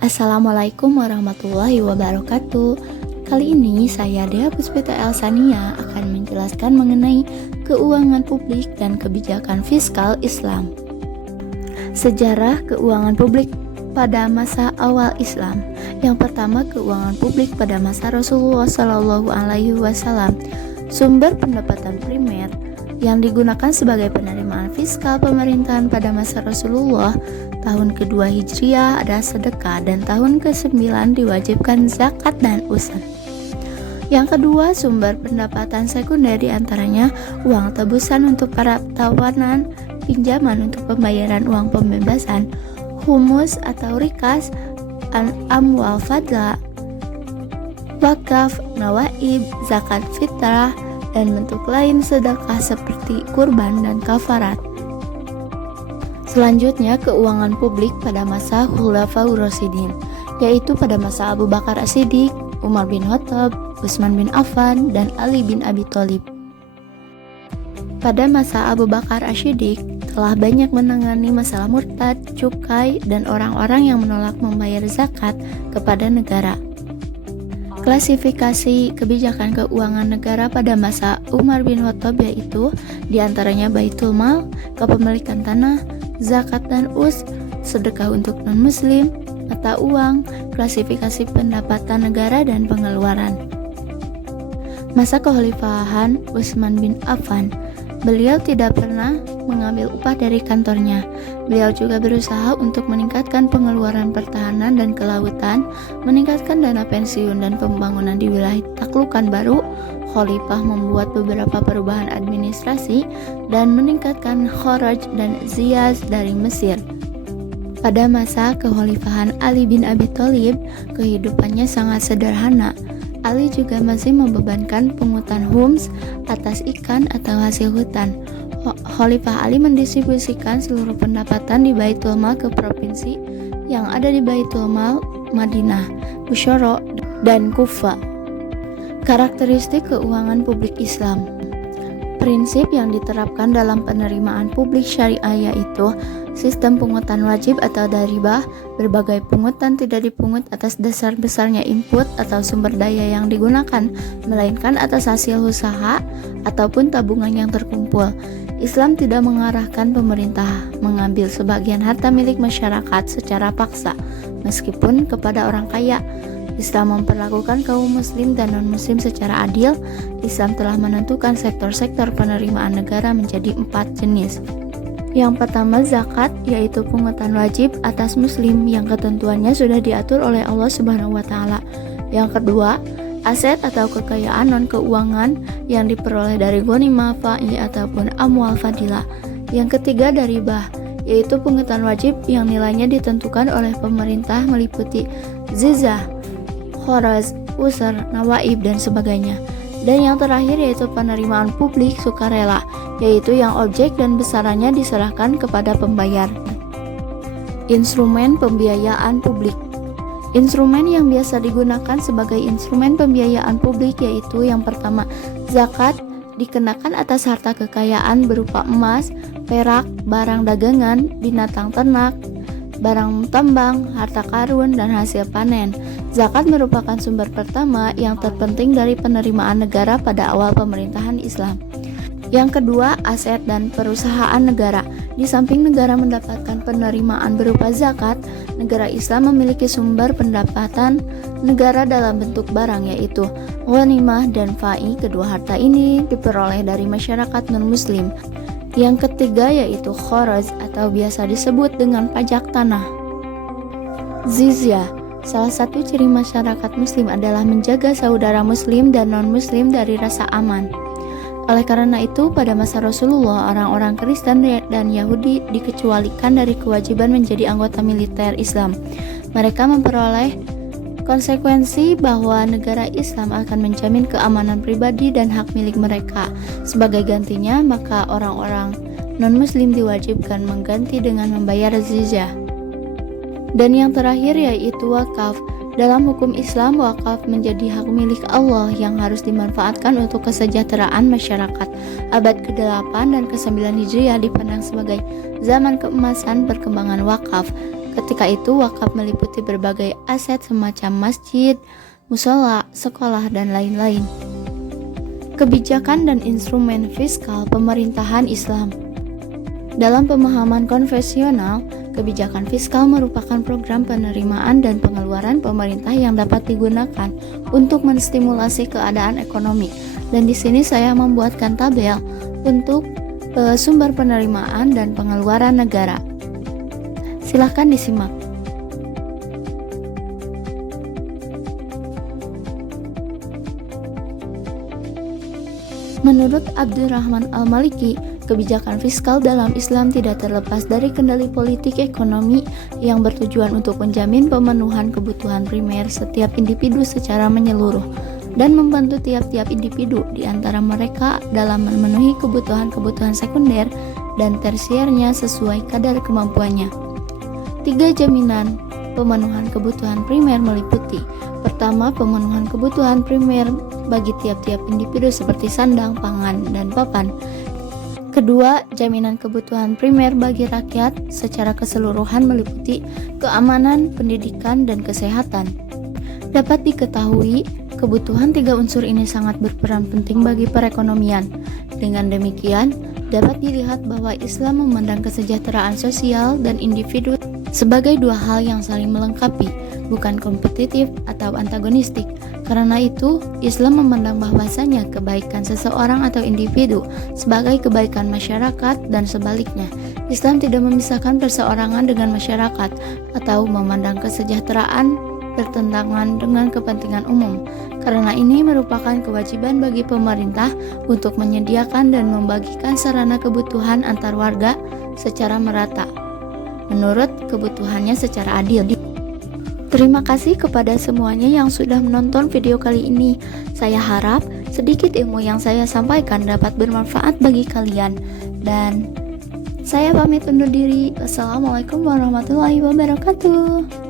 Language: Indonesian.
Assalamualaikum warahmatullahi wabarakatuh. Kali ini saya Dea Puspita Elsania akan menjelaskan mengenai keuangan publik dan kebijakan fiskal Islam. Sejarah keuangan publik pada masa awal Islam. Yang pertama, keuangan publik pada masa Rasulullah Shallallahu Alaihi Wasallam. Sumber pendapatan primer yang digunakan sebagai penerimaan fiskal pemerintahan pada masa Rasulullah tahun kedua Hijriah adalah sedekah, dan tahun ke-9 diwajibkan zakat dan usur. Yang kedua, sumber pendapatan sekunder diantaranya uang tebusan untuk para tawanan, pinjaman untuk pembayaran uang pembebasan, humus atau rikas, amwal fadla, wakaf, nawaib, zakat fitrah, dan bentuk lain sedekah seperti kurban dan kafarat. Selanjutnya, keuangan publik pada masa Khulafaur Rasyidin, yaitu pada masa Abu Bakar As-Siddiq, Umar bin Khattab, Utsman bin Affan, dan Ali bin Abi Thalib. Pada masa Abu Bakar As-Siddiq telah banyak menangani masalah murtad, cukai, dan orang-orang yang menolak membayar zakat kepada negara. Klasifikasi kebijakan keuangan negara pada masa Umar bin Khattab yaitu diantaranya baitul mal, kepemilikan tanah, zakat dan sedekah untuk non-muslim, mata uang, klasifikasi pendapatan negara dan pengeluaran. Masa kekhalifahan Utsman bin Affan, beliau tidak pernah mengambil upah dari kantornya. Beliau juga berusaha untuk meningkatkan pengeluaran pertahanan dan kelautan, meningkatkan dana pensiun dan pembangunan di wilayah taklukan baru. Khalifah membuat beberapa perubahan administrasi dan meningkatkan kharaj dan ziyaz dari Mesir. Pada masa kekhalifahan Ali bin Abi Thalib, kehidupannya sangat sederhana. Ali juga masih membebankan pungutan khums atas ikan atau hasil hutan. Khalifah Ali mendistribusikan seluruh pendapatan di Baitul Mal ke provinsi yang ada di Baitul Mal Madinah, Busyara, dan Kufa. Karakteristik keuangan publik Islam. Prinsip yang diterapkan dalam penerimaan publik syariah yaitu sistem pungutan wajib atau daribah. Berbagai pungutan tidak dipungut atas dasar besarnya input atau sumber daya yang digunakan, melainkan atas hasil usaha ataupun tabungan yang terkumpul. Islam tidak mengarahkan pemerintah mengambil sebagian harta milik masyarakat secara paksa, meskipun kepada orang kaya. Islam memperlakukan kaum muslim dan non-muslim secara adil. Islam telah menentukan sektor-sektor penerimaan negara menjadi 4 jenis. Yang pertama, zakat, yaitu pungutan wajib atas muslim yang ketentuannya sudah diatur oleh Allah Subhanahu wa taala. Yang kedua, aset atau kekayaan non-keuangan yang diperoleh dari ghanimah, fa'i ataupun amwal fadilah. Yang ketiga, daribah, yaitu pungutan wajib yang nilainya ditentukan oleh pemerintah meliputi zizah, kharaj, usur, nawaib, dan sebagainya. Dan yang terakhir yaitu penerimaan publik sukarela, yaitu yang objek dan besarannya diserahkan kepada pembayar. Instrumen pembiayaan publik. Instrumen yang biasa digunakan sebagai instrumen pembiayaan publik yaitu yang pertama, zakat dikenakan atas harta kekayaan berupa emas, perak, barang dagangan, binatang ternak, barang tambang, harta karun, dan hasil panen. Zakat merupakan sumber pertama yang terpenting dari penerimaan negara pada awal pemerintahan Islam. Yang kedua, aset dan perusahaan negara. Di samping negara mendapatkan penerimaan berupa zakat, negara Islam memiliki sumber pendapatan negara dalam bentuk barang yaitu ghanimah dan fa'i. Kedua harta ini diperoleh dari masyarakat non-muslim. Yang ketiga yaitu kharaj atau biasa disebut dengan pajak tanah. Zizyah. Salah satu ciri masyarakat muslim adalah menjaga saudara muslim dan non-muslim dari rasa aman. Oleh karena itu, pada masa Rasulullah, orang-orang Kristen dan Yahudi dikecualikan dari kewajiban menjadi anggota militer Islam. Mereka memperoleh konsekuensi bahwa negara Islam akan menjamin keamanan pribadi dan hak milik mereka. Sebagai gantinya, maka orang-orang non-muslim diwajibkan mengganti dengan membayar zizyah. Dan yang terakhir yaitu wakaf. Dalam hukum Islam, wakaf menjadi hak milik Allah yang harus dimanfaatkan untuk kesejahteraan masyarakat. Abad ke-8 dan ke-9 Hijriah dipandang sebagai zaman keemasan perkembangan wakaf. Ketika itu wakaf meliputi berbagai aset semacam masjid, musola, sekolah, dan lain-lain. Kebijakan dan instrumen fiskal pemerintahan Islam. Dalam pemahaman konvensional, kebijakan fiskal merupakan program penerimaan dan pengeluaran pemerintah yang dapat digunakan untuk menstimulasi keadaan ekonomi. Dan di sini saya membuatkan tabel untuk sumber penerimaan dan pengeluaran negara. Silahkan disimak. Menurut Abdurrahman Al-Maliki, kebijakan fiskal dalam Islam tidak terlepas dari kendali politik ekonomi yang bertujuan untuk menjamin pemenuhan kebutuhan primer setiap individu secara menyeluruh dan membantu tiap-tiap individu di antara mereka dalam memenuhi kebutuhan-kebutuhan sekunder dan tersiernya sesuai kadar kemampuannya. 3 jaminan pemenuhan kebutuhan primer meliputi: pertama, pemenuhan kebutuhan primer bagi tiap-tiap individu seperti sandang, pangan, dan papan. Kedua, jaminan kebutuhan primer bagi rakyat secara keseluruhan meliputi keamanan, pendidikan, dan kesehatan. Dapat diketahui, kebutuhan 3 unsur ini sangat berperan penting bagi perekonomian. Dengan demikian, dapat dilihat bahwa Islam memandang kesejahteraan sosial dan individu sebagai 2 hal yang saling melengkapi, bukan kompetitif atau antagonistik. Karena itu, Islam memandang bahwasanya kebaikan seseorang atau individu sebagai kebaikan masyarakat dan sebaliknya. Islam tidak memisahkan perseorangan dengan masyarakat atau memandang kesejahteraan bertentangan dengan kepentingan umum. Karena ini merupakan kewajiban bagi pemerintah untuk menyediakan dan membagikan sarana kebutuhan antar warga secara merata, menurut kebutuhannya secara adil. Terima kasih kepada semuanya yang sudah menonton video kali ini. Saya harap sedikit ilmu yang saya sampaikan dapat bermanfaat bagi kalian. Dan saya pamit undur diri. Wassalamualaikum warahmatullahi wabarakatuh.